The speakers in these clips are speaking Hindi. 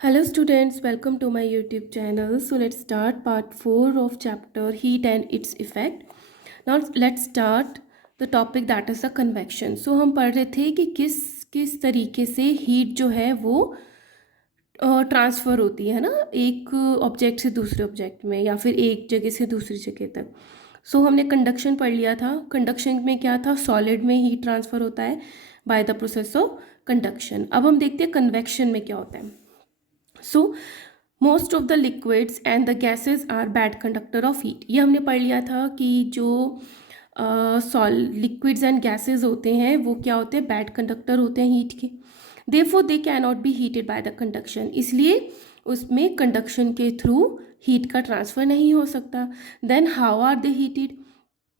Hello students, welcome to my YouTube channel. So let's start part 4 of chapter heat and its effect. Now let's start the topic that is the convection. So हम पढ़ रहे थे कि किस किस तरीके से हीट जो है वो ट्रांसफ़र होती है ना, एक ऑब्जेक्ट से दूसरे ऑब्जेक्ट में या फिर एक जगह से दूसरी जगह तक. सो हमने कंडक्शन पढ़ लिया था. कंडक्शन में क्या था, सॉलिड में हीट ट्रांसफ़र होता है by the process of conduction. अब हम देखते हैं कन्वेक्शन में क्या होता है. So most of the liquids and the gases are bad conductor of heat. ये हमने पढ़ लिया था कि जो लिक्विड्स एंड गैसेज होते हैं वो क्या होते हैं, बैड कंडक्टर होते हैं हीट के. Therefore they can not be heated by the conduction. इसलिए उसमें कंडक्शन के थ्रू हीट का ट्रांसफ़र नहीं हो सकता. Then how are they heated,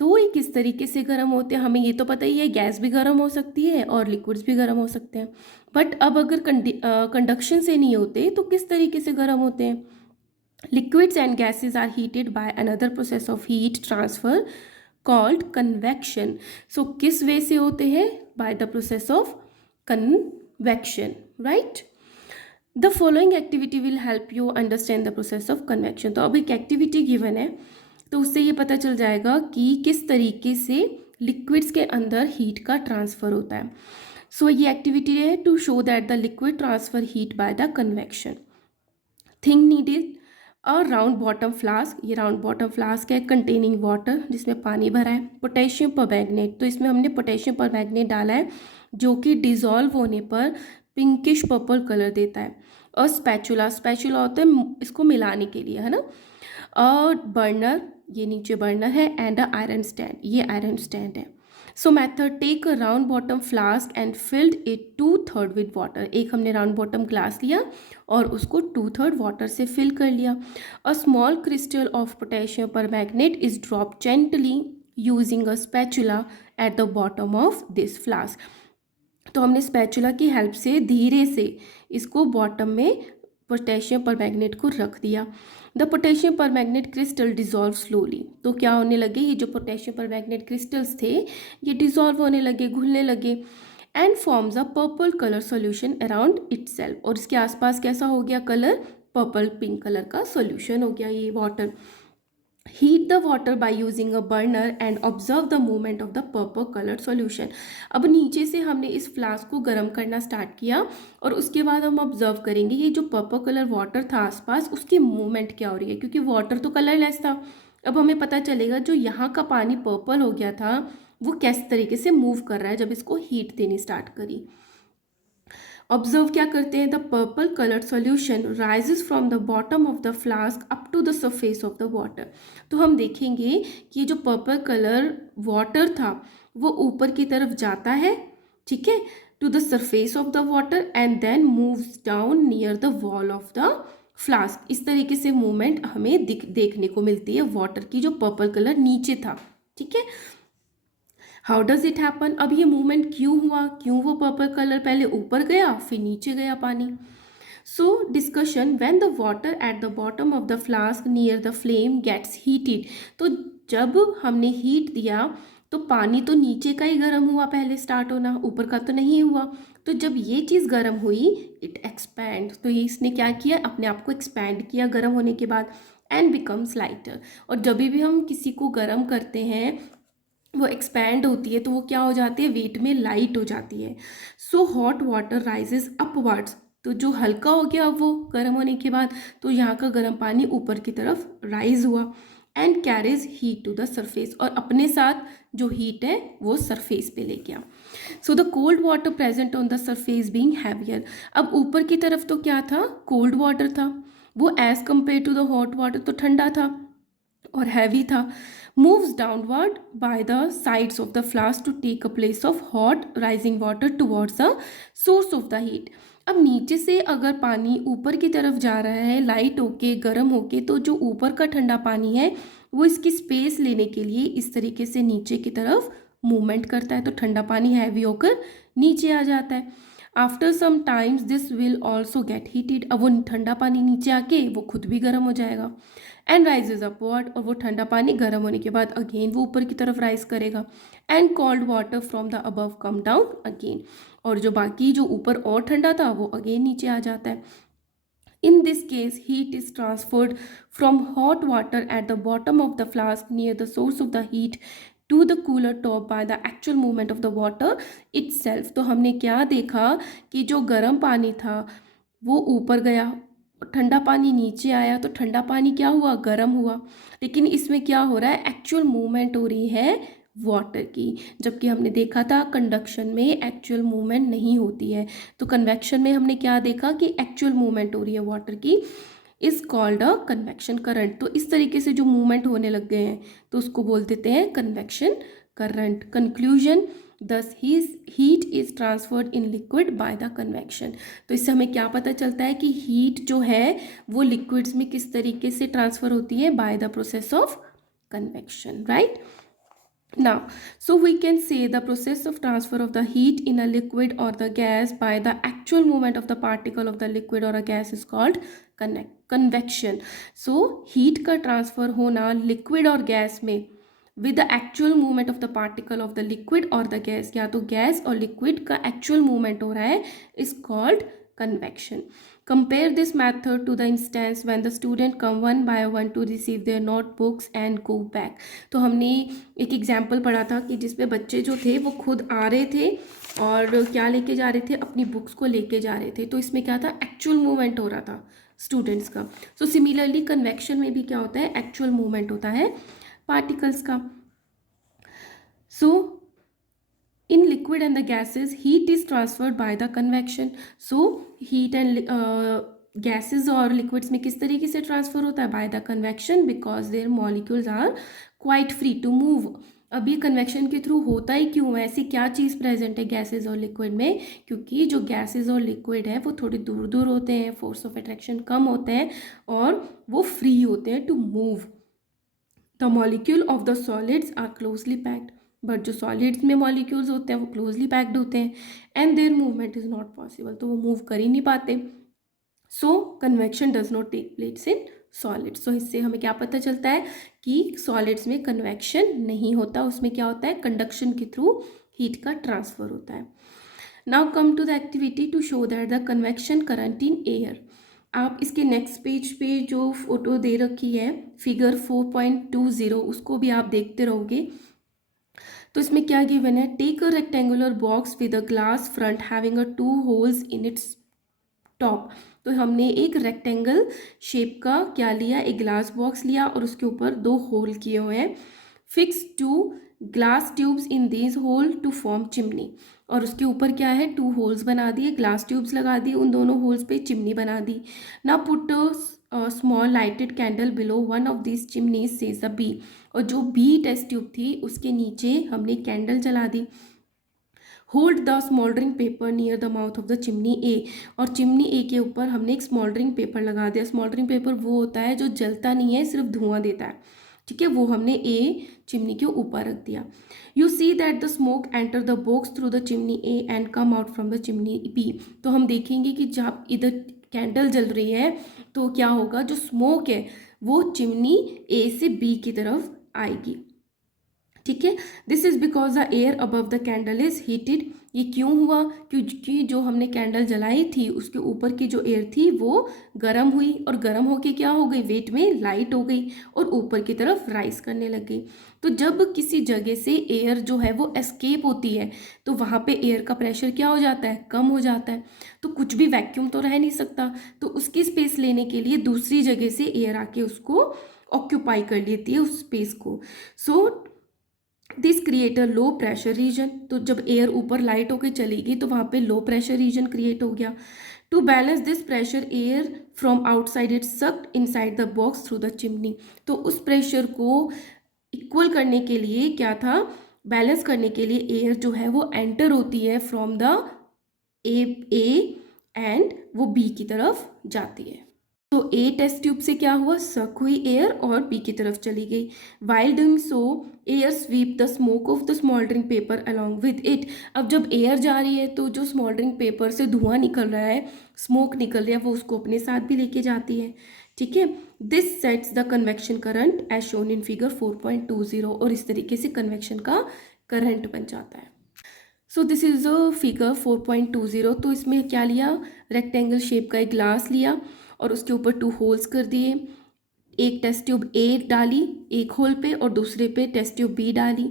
तो ये किस तरीके से गर्म होते हैं. हमें ये तो पता ही है, गैस भी गर्म हो सकती है और लिक्विड्स भी गर्म हो सकते हैं. बट अब अगर कंडक्शन से नहीं होते तो किस तरीके से गर्म होते हैं. Liquids and gases are heated by another process of heat transfer called convection. So किस वे से होते हैं, by the process of convection, right. The following activity will help you understand the process of convection. तो अब एक एक्टिविटी गिवन है तो उससे ये पता चल जाएगा कि किस तरीके से लिक्विड्स के अंदर हीट का ट्रांसफ़र होता है. सो ये एक्टिविटी है to show that the liquid transfer heat by the convection. Thing needed a round bottom flask. ये राउंड बॉटम फ्लास्क है कंटेनिंग वाटर, जिसमें पानी भरा है. पोटेशियम परमैंगनेट, तो इसमें हमने पोटेशियम परमैंगनेट डाला है जो कि डिज़ोल्व होने पर पिंकिश पर्पल कलर देता है. और स्पैचुला, स्पैचुला होता है इसको मिलाने के लिए, है ना. और बर्नर, ये नीचे बर्नर है. एंड अ आयरन स्टैंड, ये आयरन स्टैंड है. So method, take a round bottom flask and filled it 2/3 with water. एक हमने राउंड बॉटम ग्लास लिया और उसको 2/3 वाटर से फिल कर लिया. A small crystal of potassium permanganate is drop gently using a spatula eight the bottom of this flask. तो हमने स्पैचुला की हेल्प से धीरे से इसको बॉटम में पोटेशियम परमैंगनेट को रख दिया. The potassium permanganate crystal dissolve slowly. तो क्या होने लगे, ये जो पोटेशियम परमैंगनेट क्रिस्टल्स थे ये डिजॉल्व होने लगे, घुलने लगे. And forms a purple colour solution around itself. और इसके आसपास कैसा हो गया कलर, पर्पल पिंक कलर का सॉल्यूशन हो गया ये water. Heat the water by using a burner and observe the movement of the purple coloured solution. अब नीचे से हमने इस फ्लास्क को गर्म करना स्टार्ट किया और उसके बाद हम ऑब्जर्व करेंगे ये जो पर्पल कलर वाटर था आसपास उसकी मूवमेंट क्या हो रही है, क्योंकि वाटर तो कलरलेस था. अब हमें पता चलेगा जो यहाँ का पानी पर्पल हो गया था वो किस तरीके से मूव कर रहा है जब इसको हीट देनी स्टार्ट करी. ऑब्जर्व क्या करते हैं, the purple coloured solution rises from the bottom of the flask up to the surface of the water. तो हम देखेंगे कि जो पर्पल कलर वाटर था वो ऊपर की तरफ जाता है, ठीक है, to the surface of the water and then moves down near the wall of the flask. इस तरीके से मूवमेंट हमें देखने को मिलती है वाटर की, जो पर्पल कलर नीचे था, ठीक है. हाउ डज इट हैपन, अब ये मूवमेंट क्यों हुआ, क्यों वो पर्पल कलर पहले ऊपर गया फिर नीचे गया पानी. So discussion, when the water at the bottom of the flask near the flame gets heated. तो जब हमने हीट दिया तो पानी तो नीचे का ही गर्म हुआ, पहले स्टार्ट होना, ऊपर का तो नहीं हुआ. तो जब ये चीज़ गर्म हुई इट एक्सपैंड, तो ये इसने क्या किया, अपने आप को एक्सपैंड किया गर्म होने के बाद. And becomes lighter. और जब भी हम किसी को गर्म करते हैं वो एक्सपैंड होती है तो वो क्या हो जाती है, वेट में लाइट हो जाती है. So hot water rises upwards. तो जो हल्का हो गया वो गर्म होने के बाद, तो यहाँ का गर्म पानी ऊपर की तरफ राइज हुआ. And carries heat to the surface, और अपने साथ जो हीट है वो सरफेस पे ले गया. So the cold water present on the surface being heavier. अब ऊपर की तरफ तो क्या था, कोल्ड वाटर था, वो as compare to the hot water तो ठंडा था और हैवी था. moves downward by the sides of the flask to take a place of hot rising water towards the source of the heat. अब नीचे से अगर पानी ऊपर की तरफ जा रहा है लाइट होके गर्म होके, तो जो ऊपर का ठंडा पानी है वो इसकी स्पेस लेने के लिए इस तरीके से नीचे की तरफ मूवमेंट करता है, तो ठंडा पानी हैवी होकर नीचे आ जाता है. After some times this will also get heated. अब वो ठंडा पानी नीचे आके वो खुद भी गर्म हो जाएगा. एंड राइजेज अपवर्ड, और वो ठंडा पानी गर्म होने के बाद अगेन वो ऊपर की तरफ राइज करेगा. And cold water from the above come down again, और जो बाकी जो ऊपर और ठंडा था वो अगेन नीचे आ जाता है. In this case, heat is transferred from hot water at the bottom of the flask near the source of the heat to the cooler top by the actual movement of the water itself. तो हमने क्या देखा कि जो गर्म पानी था वो ऊपर गया, ठंडा पानी नीचे आया, तो ठंडा पानी क्या हुआ, गर्म हुआ। लेकिन इसमें क्या हो रहा है, एक्चुअल मूवमेंट हो रही है वाटर की, जबकि हमने देखा था कंडक्शन में एक्चुअल मूवमेंट नहीं होती है। तो कन्वेक्शन में हमने क्या देखा कि एक्चुअल मूवमेंट हो रही है वाटर की, is called a convection current. तो इस तरीके से जो मूवमेंट होने लग गए हैं तो उसको बोल देते हैं कन्वेक्शन करंट। कंक्लूजन, दस heat is transferred in liquid bye the convection. तो इससे हमें क्या पता चलता है कि हीट जो है वो लिक्विड्स में किस तरीके से ट्रांसफर होती है, by the process of convection, right. Now, so we can say the process of transfer of the heat in a liquid or the gas by the actual movement of the particle of the liquid or a gas is called convection. So, heat का transfer होना liquid और gas में with the actual movement of the particle of the liquid or the gas, या तो gas और liquid का actual movement हो रहा है, is called convection. Compare this method to the instance when the student come one by one to receive their notebooks and go back. तो हमने एक एग्जाम्पल पढ़ा था कि जिसमें बच्चे जो थे वो खुद आ रहे थे और क्या लेके जा रहे थे, अपनी बुक्स को लेके जा रहे थे। तो इसमें क्या था, एक्चुअल मूवमेंट हो रहा था स्टूडेंट्स का। सो सिमिलरली कन्वेक्शन में भी क्या होता है, एक्चुअल मूवमेंट होता है पार्टिकल्स का। सो in liquid and the gases, heat is transferred by the convection. So heat and gases और liquids में किस तरीके से ट्रांसफर होता है, by the convection, because their molecules are quite free to move. अब ये कन्वेक्शन के थ्रू होता ही क्यों है, ऐसी क्या चीज़ प्रेजेंट है गैसेज और लिक्विड में, क्योंकि जो गैसेज और लिक्विड है वो थोड़ी दूर दूर होते हैं, फोर्स ऑफ अट्रैक्शन कम होते हैं और वो फ्री होते हैं to move. The molecule of the solids are closely packed, but जो सॉलिड्स में मॉलिक्यूल्स होते हैं वो क्लोजली पैक्ड होते हैं, and their movement is not possible, तो वो मूव कर ही नहीं पाते। So convection does not take place in solids. So इससे हमें क्या पता चलता है कि सॉलिड्स में कन्वेक्शन नहीं होता, उसमें क्या होता है, कंडक्शन के थ्रू हीट का ट्रांसफर होता है। Now come to the activity to show that the convection current in air. आप इसके नेक्स्ट पेज पे जो फोटो दे रखी है फिगर 4.20 उसको भी आप देखते रहोगे। तो इसमें क्या गिवन है, take a rectangular box with a glass front having a 2 holes in its top. तो हमने एक रेक्टेंगल शेप का क्या लिया, एक ग्लास बॉक्स लिया और उसके ऊपर 2 होल किए हुए हैं। Fix 2 glass tubes in these hole to form chimney, और उसके ऊपर क्या है, 2 होल्स बना दिए, ग्लास ट्यूब्स लगा दी, उन दोनों होल्स पे चिमनी बना दी। ना put small lighted candle below one of this chimneys says the B, और जो बी टेस्ट ट्यूब थी उसके नीचे हमने कैंडल जला दी। Hold the smouldering paper near the mouth of the chimney A, और चिमनी ए के ऊपर हमने एक स्मोल्डरिंग पेपर लगा दिया। स्मोल्डरिंग पेपर वो होता है जो जलता नहीं है, सिर्फ धुआं देता है, ठीक है, वो हमने ए चिमनी के ऊपर रख दिया। You see that the smoke enter the box through the chimney A and come out from the chimney B. तो हम देखेंगे कि जब इधर कैंडल जल रही है तो क्या होगा, जो स्मोक है वो चिमनी ए से बी की तरफ आएगी, ठीक है। This is because the air above the candle is heated. ये क्यों हुआ, क्योंकि जो हमने कैंडल जलाई थी उसके ऊपर की जो एयर थी वो गर्म हुई, और गर्म होके क्या हो गई, वेट में लाइट हो गई और ऊपर की तरफ राइज करने लग गई। तो जब किसी जगह से एयर जो है वो एस्केप होती है तो वहाँ पे एयर का प्रेशर क्या हो जाता है, कम हो जाता है। तो कुछ भी वैक्यूम तो रह नहीं सकता, तो उसकी स्पेस लेने के लिए दूसरी जगह से एयर आके उसको ऑक्यूपाई कर लेती है उस स्पेस को। So this create a low pressure region. तो जब एयर ऊपर लाइट होकर चलेगी तो वहाँ पे लो प्रेशर रीजन क्रिएट हो गया। To balance this pressure air from outside it sucked inside the box through the chimney. तो उस प्रेशर को इक्वल करने के लिए क्या था, बैलेंस करने के लिए एयर जो है वो एंटर होती है फ्रॉम द ए एंड वो बी की तरफ जाती है। तो ए टेस्ट ट्यूब से क्या हुआ, सक हुई एयर और बी की तरफ चली गई। While doing so air sweep the smoke of the smouldering paper along with it. अब जब एयर जा रही है तो जो स्मोल्डरिंग पेपर से धुआं निकल रहा है, स्मोक निकल रहा है, वो उसको अपने साथ भी लेके जाती है, ठीक है। This sets the convection current as shown in figure 4.20, और इस तरीके से कन्वेक्शन का करंट बन जाता है। So this is a figure 4.20। तो इसमें क्या लिया, रेक्टेंगल शेप का एक ग्लास लिया और उसके ऊपर 2 होल्स कर दिए, एक टेस्ट ट्यूब ए डाली एक होल पे और दूसरे पे टेस्ट ट्यूब बी डाली,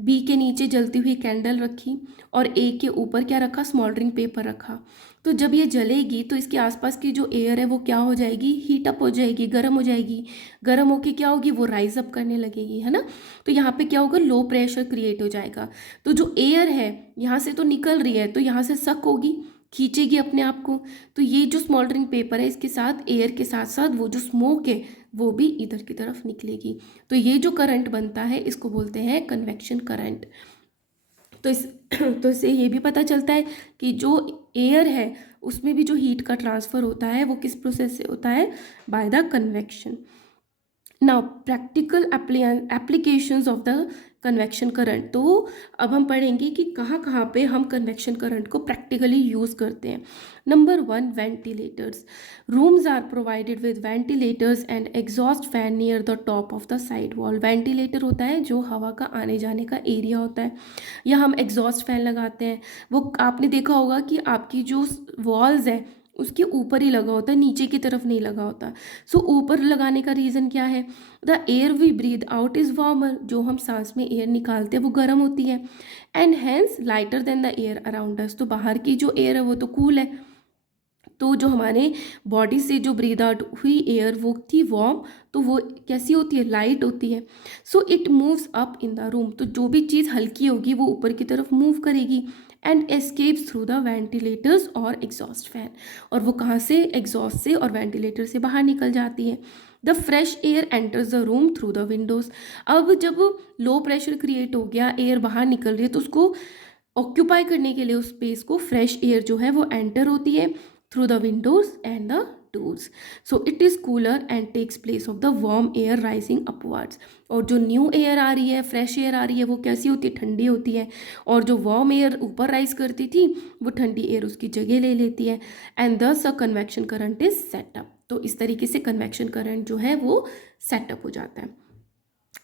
बी के नीचे जलती हुई कैंडल रखी और ए के ऊपर क्या रखा, स्मॉल्डरिंग पेपर रखा। तो जब ये जलेगी तो इसके आसपास की जो एयर है वो क्या हो जाएगी, हीट अप हो जाएगी, गर्म हो जाएगी। गर्म होके क्या होगी, वो राइज अप करने लगेगी, है ना। तो यहाँ पे क्या होगा, लो प्रेशर क्रिएट हो जाएगा। तो जो एयर है यहाँ से तो निकल रही है, तो यहाँ से सक होगी, खींचेगी अपने आप को। तो ये जो स्मॉल्डरिंग पेपर है इसके साथ एयर के साथ साथ वो जो स्मोक है वो भी इधर की तरफ निकलेगी। तो ये जो करंट बनता है इसको बोलते हैं कन्वेक्शन करंट। तो इससे ये भी पता चलता है कि जो एयर है उसमें भी जो हीट का ट्रांसफ़र होता है वो किस प्रोसेस से होता है, by the convection. Now practical applications of the convection current. तो अब हम पढ़ेंगे कि कहाँ कहाँ पे हम कन्वेक्शन करंट को प्रैक्टिकली यूज़ करते हैं। Number 1, ventilators. Rooms are provided with ventilators and exhaust fan near the top of the side wall. Ventilator होता है जो हवा का आने जाने का एरिया होता है, या हम एग्जॉस्ट फैन लगाते हैं। वो आपने देखा होगा कि आपकी जो वॉल्स है उसके ऊपर ही लगा होता है, नीचे की तरफ नहीं लगा होता। सो ऊपर लगाने का रीज़न क्या है, the air we breathe out is warmer. जो हम सांस में एयर निकालते हैं वो गर्म होती है, and hence lighter than the air around us. तो बाहर की जो एयर है वो तो कूल है, तो जो हमारे बॉडी से जो ब्रीद आउट हुई एयर वो थी वार्म, तो वो कैसी होती है, लाइट होती है। So it moves up in the room. तो जो भी चीज़ हल्की होगी वो ऊपर की तरफ मूव करेगी, and escapes through the ventilators और एग्जॉस्ट फैन। और वो कहाँ से, एग्जॉस्ट से और वेंटिलेटर से बाहर निकल जाती है। The fresh air enters the room through the Windows. अब जब लो प्रेशर क्रिएट हो गया, एयर बाहर निकल रही है, तो उसको ऑक्यूपाई करने के लिए उस स्पेस को फ्रेश एयर जो है वो एंटर होती है through the windows and the doors. So it is cooler and takes place of the warm air rising upwards. और जो न्यू एयर आ रही है, फ्रेश एयर आ रही है, वो कैसी होती है, ठंडी होती है। और जो वार्म एयर ऊपर राइज करती थी वो ठंडी एयर उसकी जगह ले लेती है, and thus a convection current is set up. तो इस तरीके से कन्वेक्शन करंट जो है वो सेटअप हो जाता है।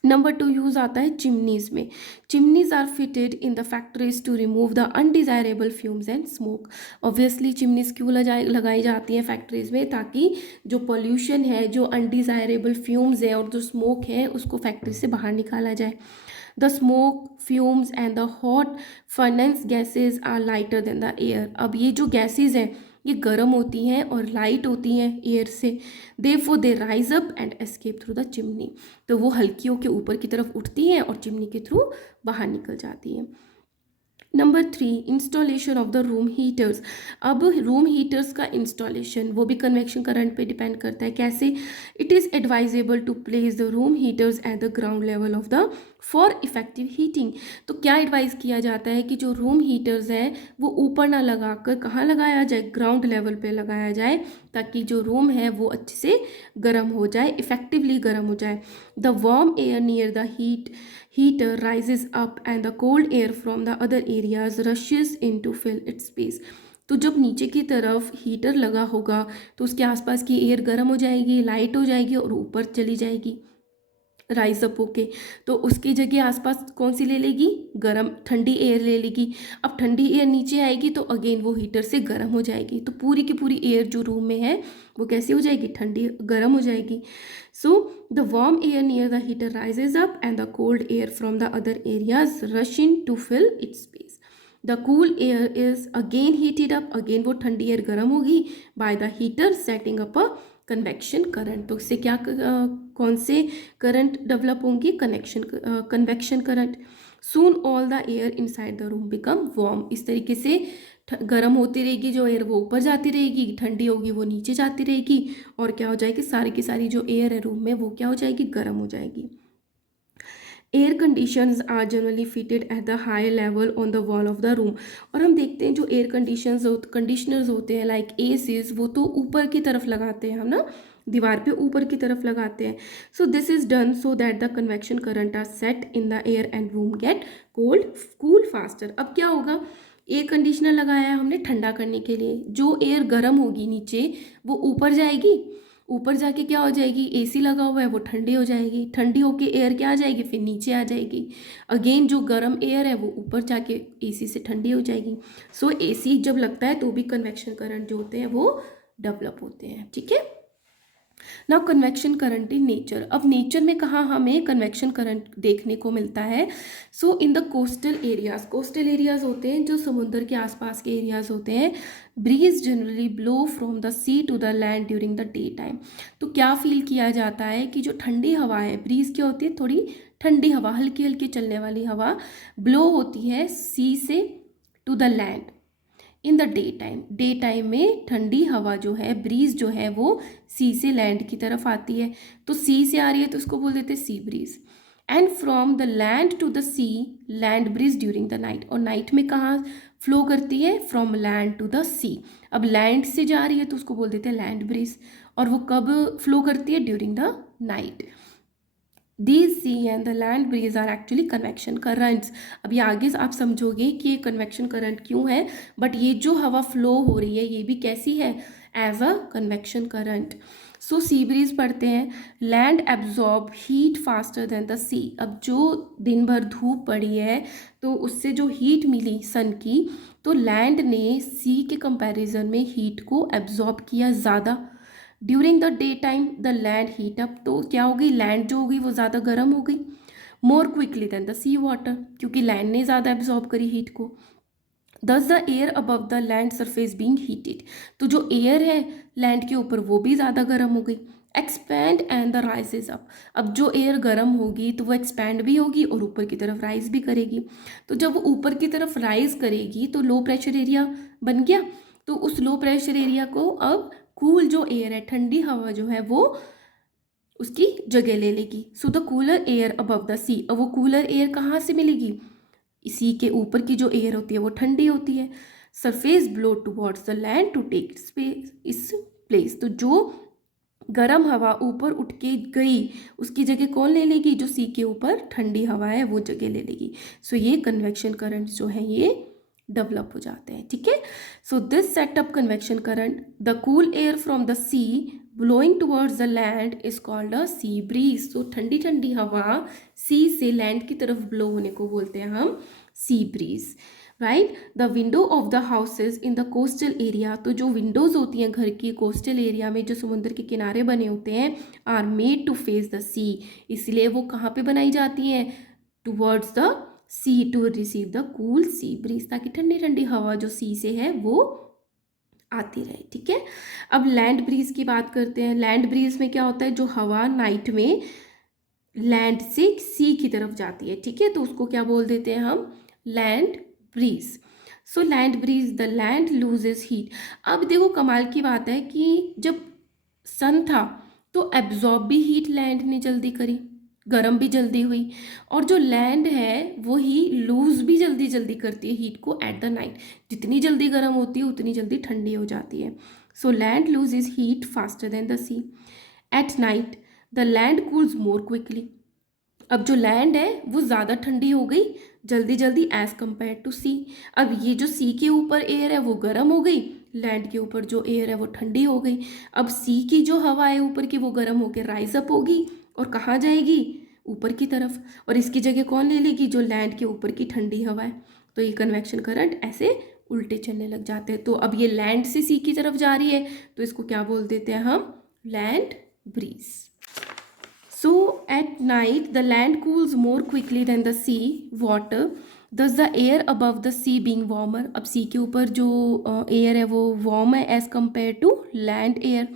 नंबर 2 यूज़ आता है चिमनीज़ में। Chimneys are fitted in the factories to remove the undesirable fumes and smoke. Obviously chimneys क्यों लगाई जाती हैं फैक्ट्रीज़ में, ताकि जो पोल्यूशन है, जो अनडिज़ायरेबल फ्यूम्स है और जो स्मोक है उसको फैक्ट्री से बाहर निकाला जाए। The smoke, fumes and the hot furnace gases are lighter than the air. अब ये जो गैसेज हैं ये गर्म होती हैं और लाइट होती हैं एयर से, therefore they rise up and escape through the chimney. तो वो हल्कियों के ऊपर की तरफ उठती हैं और चिमनी के थ्रू बाहर निकल जाती हैं। Number 3, installation of the room heaters. अब रूम हीटर्स का इंस्टॉलेशन वो भी कन्वेक्शन करंट पे डिपेंड करता है। कैसे, it is advisable to place the room heaters at the ground level of the for effective heating. तो क्या एडवाइस किया जाता है कि जो रूम हीटर्स हैं वो ऊपर ना लगाकर कहाँ लगाया जाए, ग्राउंड लेवल पे लगाया जाए, ताकि जो रूम है वो अच्छे से गर्म हो जाए, इफेक्टिवली गर्म हो जाए। The warm air near the heater rises up and the cold air from the other areas rushes in to fill its space. तो जब नीचे की तरफ हीटर लगा होगा तो उसके आसपास की एयर गर्म हो जाएगी, लाइट हो जाएगी और ऊपर चली जाएगी राइज अप होके। तो उसकी जगह आसपास कौन सी ले लेगी, गर्म ठंडी एयर ले लेगी। अब ठंडी एयर नीचे आएगी तो अगेन वो हीटर से गर्म हो जाएगी, तो पूरी की पूरी एयर जो रूम में है वो कैसी हो जाएगी, ठंडी गर्म हो जाएगी। So the warm air near the heater rises up and the cold air from the other areas rush in to fill its space. The cool air is again heated up, again वो ठंडी एयर गर्म होगी by the heater setting up a convection current. तो इससे क्या कौन से करंट डेवलप होंगी, convection current. Soon all the air inside the room become warm. इस तरीके से गर्म होती रहेगी जो एयर वो ऊपर जाती रहेगी, ठंडी होगी वो नीचे जाती रहेगी, और क्या हो जाएगी, सारी की सारी जो एयर है रूम में वो क्या हो जाएगी, गर्म हो जाएगी। Air conditions are generally fitted at the high level on the wall of the room. और हम देखते हैं जो एयर कंडीशनर्स होते हैं लाइक एसीज, वो तो ऊपर की तरफ लगाते हैं हम ना, दीवार पे ऊपर की तरफ लगाते हैं। So this is done so that the convection current are set in the air and room get cool faster. अब क्या होगा, एयर कंडीशनर लगाया है हमने ठंडा करने के लिए, जो एयर गर्म होगी नीचे वो ऊपर जाएगी, ऊपर जाके क्या हो जाएगी, एसी लगा हुआ है वो ठंडी हो जाएगी, ठंडी होके एयर क्या आ जाएगी, फिर नीचे आ जाएगी। अगेन जो गर्म एयर है वो ऊपर जाके एसी से ठंडी हो जाएगी। सो एसी जब लगता है तो भी कन्वेक्शन करंट जो होते हैं वो डेवलप होते हैं, ठीक है। ना कन्वेक्शन करंट इन नेचर, अब नेचर में कहाँ हमें कन्वेक्शन करंट देखने को मिलता है? So in the coastal areas, coastal areas होते हैं जो समुद्र के आसपास के एरियाज होते हैं, breeze generally blow from the sea to the land during the day time. तो क्या फील किया जाता है कि जो ठंडी हवा है, ब्रीज क्या होती है, थोड़ी ठंडी हवा, हल्की हल्की चलने वाली हवा ब्लो होती है सी से to the land in the day time में ठंडी हवा जो है, ब्रीज जो है वो सी से लैंड की तरफ आती है, तो सी से आ रही है तो उसको बोल देते हैं sea breeze. And from the land to the sea land breeze during the night, और नाइट में कहाँ फ्लो करती है? From land to the sea. अब लैंड से जा रही है तो उसको बोल देते हैं लैंड ब्रीज, और वो कब फ्लो करती है? During the night. These sea and the land breeze are actually convection currents। अभी आगे आप समझोगे कि ये कन्वेक्शन करंट क्यों है, बट ये जो हवा फ्लो हो रही है ये भी कैसी है? As a convection current. So sea breeze पढ़ते हैं, land absorb heat faster than the sea. अब जो दिन भर धूप पड़ी है तो उससे जो हीट मिली सन की, तो लैंड ने सी के कंपैरिजन में हीट को एब्जॉर्ब किया ज़्यादा। During the day time the land heat up, तो क्या हो गई? लैंड जो हो गई वो ज़्यादा गर्म हो गई, more quickly than the sea water, क्योंकि लैंड ने ज़्यादा एब्जॉर्ब करी हीट को। Thus the air above the land surface being heated, तो जो एयर है लैंड के ऊपर वो भी ज़्यादा गर्म हो गई। Expand and the rises up, अब जो एयर गर्म होगी तो वो एक्सपैंड भी होगी और ऊपर की तरफ राइज भी करेगी। तो जब वो ऊपर की तरफ राइज करेगी तो लो प्रेशर एरिया बन गया, तो उस लो प्रेशर एरिया को अब कूल जो एयर है, ठंडी हवा जो है वो उसकी जगह ले लेगी। So the cooler air above the sea, अब वो कूलर एयर कहाँ से मिलेगी? इसी के ऊपर की जो एयर होती है वो ठंडी होती है। Surface blow towards the land to take space its place, तो जो गर्म हवा ऊपर उठ के गई उसकी जगह कौन ले लेगी? जो सी के ऊपर ठंडी हवा है वो जगह ले लेगी। सो ये कन्वेक्शन करंट जो है ये डेवलप हो जाते हैं, ठीक है। So this setup convection current, the cool air from the sea blowing towards the land is called a sea breeze. तो ठंडी ठंडी हवा सी से लैंड की तरफ ब्लो होने को बोलते हैं हम sea breeze, right. The window of the houses in the coastal area, तो जो विंडोज़ होती हैं घर की कोस्टल एरिया में, जो समुद्र के किनारे बने होते हैं, are made to face the sea, इसलिए वो कहाँ पे बनाई जाती हैं? Towards the sea to receive the cool sea breeze, ताकि ठंडी ठंडी हवा जो सी से है वो आती रहे, ठीक है। अब लैंड ब्रीज की बात करते हैं। लैंड ब्रीज में क्या होता है? जो हवा नाइट में लैंड से सी की तरफ जाती है, ठीक है, तो उसको क्या बोल देते हैं हम? Land breeze. So land breeze, the land loses heat. अब देखो कमाल की बात है कि जब सन था तो एब्जॉर्ब भी हीट लैंड ने जल्दी करी, गर्म भी जल्दी हुई, और जो लैंड है वो ही लूज भी जल्दी जल्दी करती है हीट को एट द नाइट। जितनी जल्दी गर्म होती है उतनी जल्दी ठंडी हो जाती है। So land loses heat faster than the sea. At night the land cools more quickly, अब जो लैंड है वो ज़्यादा ठंडी हो गई जल्दी जल्दी एज कम्पेयर टू सी। अब ये जो सी के ऊपर एयर है वो गर्म हो गई, लैंड के ऊपर जो एयर है वो ठंडी हो गई। अब सी की जो हवा है ऊपर की वो गर्म होकर राइज अप होगी और कहाँ जाएगी? ऊपर की तरफ, और इसकी जगह कौन ले लेगी? जो लैंड के ऊपर की ठंडी हवा है। तो ये कन्वेक्शन करंट ऐसे उल्टे चलने लग जाते हैं। तो अब ये लैंड से सी की तरफ जा रही है तो इसको क्या बोल देते हैं हम? Land breeze. So at night the land cools more quickly than the sea water, thus the air above the sea being warmer। अब sea के ऊपर जो एयर है वो वार्म है as compare to land air,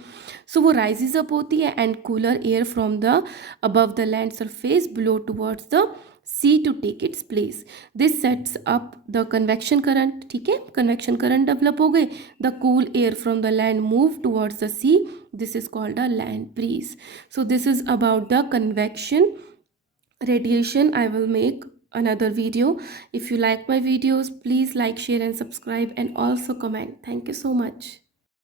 so वो राइजेज अप होती है and cooler air from the above the land surface blow towards the sea to take its place. This sets up the convection current, ठीक है, कन्वेक्शन करंट डेवलप हो गए। The cool air from the land move towards the sea, this is called a land breeze। So this is about the convection radiation. I will make another video. If you like my videos, please like, share and subscribe, and also comment. Thank you so much.